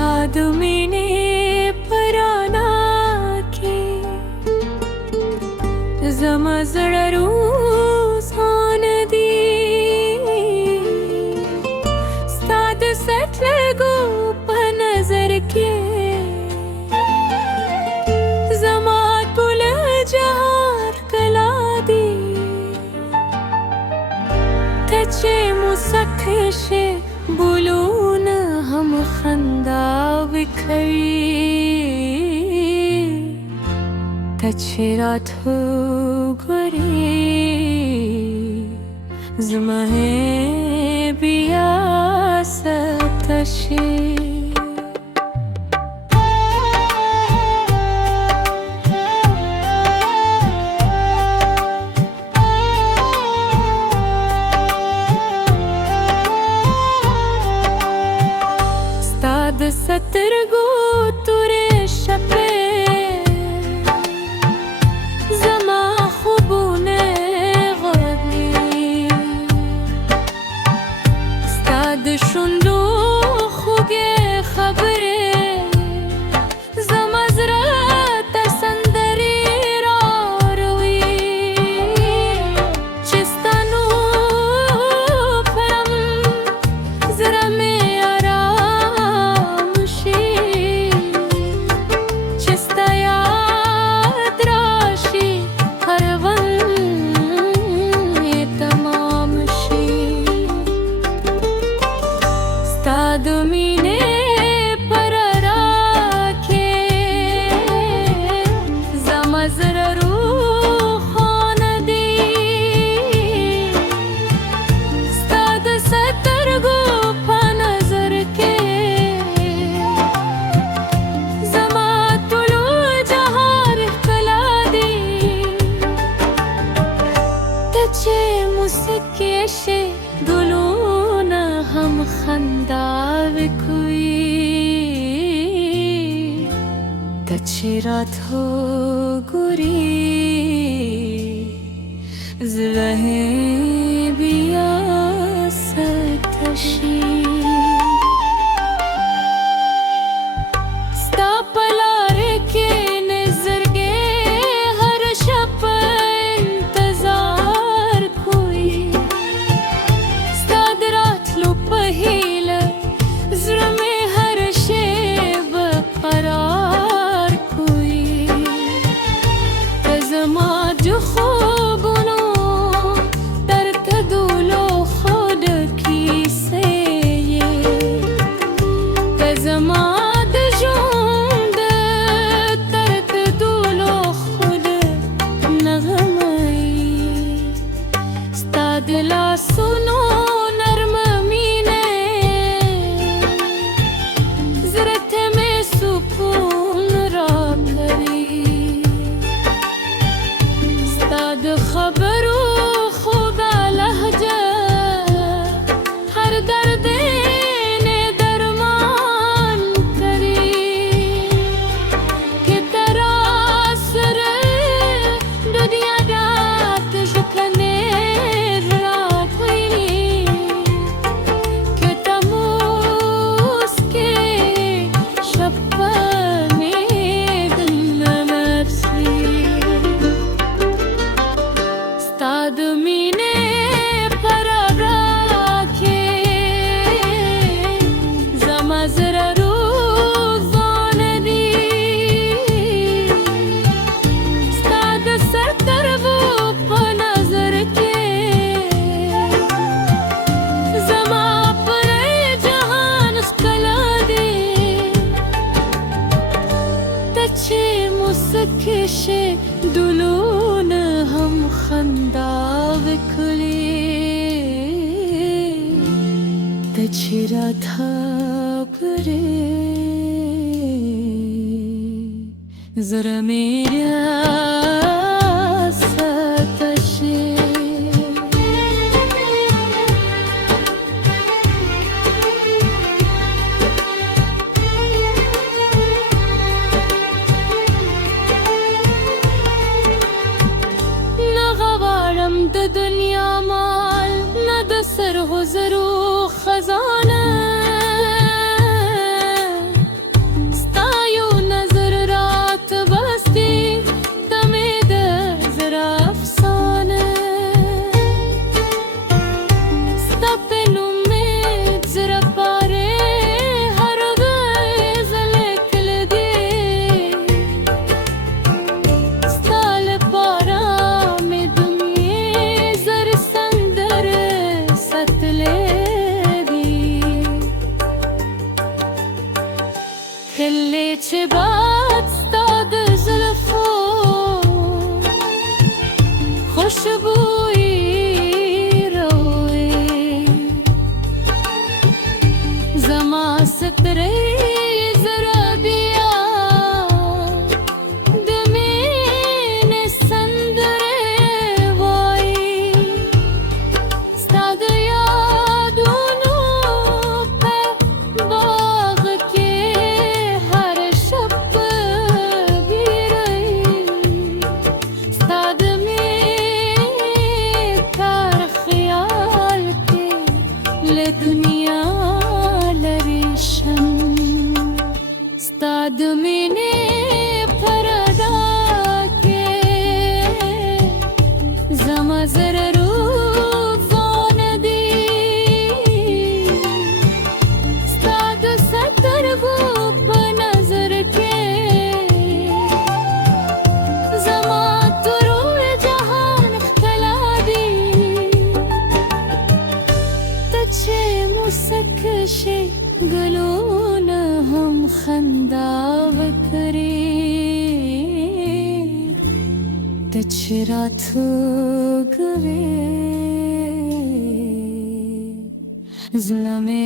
ستاد مینې پرانا کې زما زړه روزانه دي ستا د ست لګو په نظر کې زما ټول جهان ښکلا دي ته چې موسکی شې بولونه هم خندا وکړي ته چې راته ګورې زما بیا ست شي د سترګو تورې شپې زما خوبونه غواړي ستا د شونډو خوږې خبرې زما زړه ته سندرې راوړي چې ستا نوم پرم زړه مې د مینې پر راکې زما زړه روښانه دي ستا د سترګو په نظر کې زما ټول جهان ښکلا دي ته چې موسکی شې ګلونه هم خندا وکوي ته چې راته ګورې زړه بیا ست شي ستا په لارې کې نظرګې هر شپ انتظار کوي ستا د راتلو په هیله زړه مې هر شیبه قرار کوي ته زما د خوبونو تر کدولو خود کیسې یې ته زما د ژوند تر کدولو خود نغمه یې ستا د لاسونو د خبرو خوږه لهجه هر درد نه درمان کړي که ترا سره دنیا رات ژکنې راکوي که ته موسکی شپنې ستا د مینې پر راکې زما زړه روزانه دي ستا د سترګو په نظر کې زما پر جهان ښکلا دي ته چې موسکی شې دلونه هم خندا وکړي ته چې راته ګورې زړه مې ست شي د دنیا مال نه د سرو زرو خزانه खिले छे बात स्ताद जुल्फो खुशबुई रोए जमा सतरे जरा दिया दमीने संदरे वाई स्ताद यादों पे बाग के हर शब भी रही स्ताद में तार ख्याल के ले दुनिया लरेशम स्ताद मैंने फरदा के जमा जरूर ज़ोन दी स्ताद सतर गुप नजर के जमा तुरुए जहान खला दी तछे मुसकशे गलोन हम खंदाव करे तछरात गवे ज़ुल्मे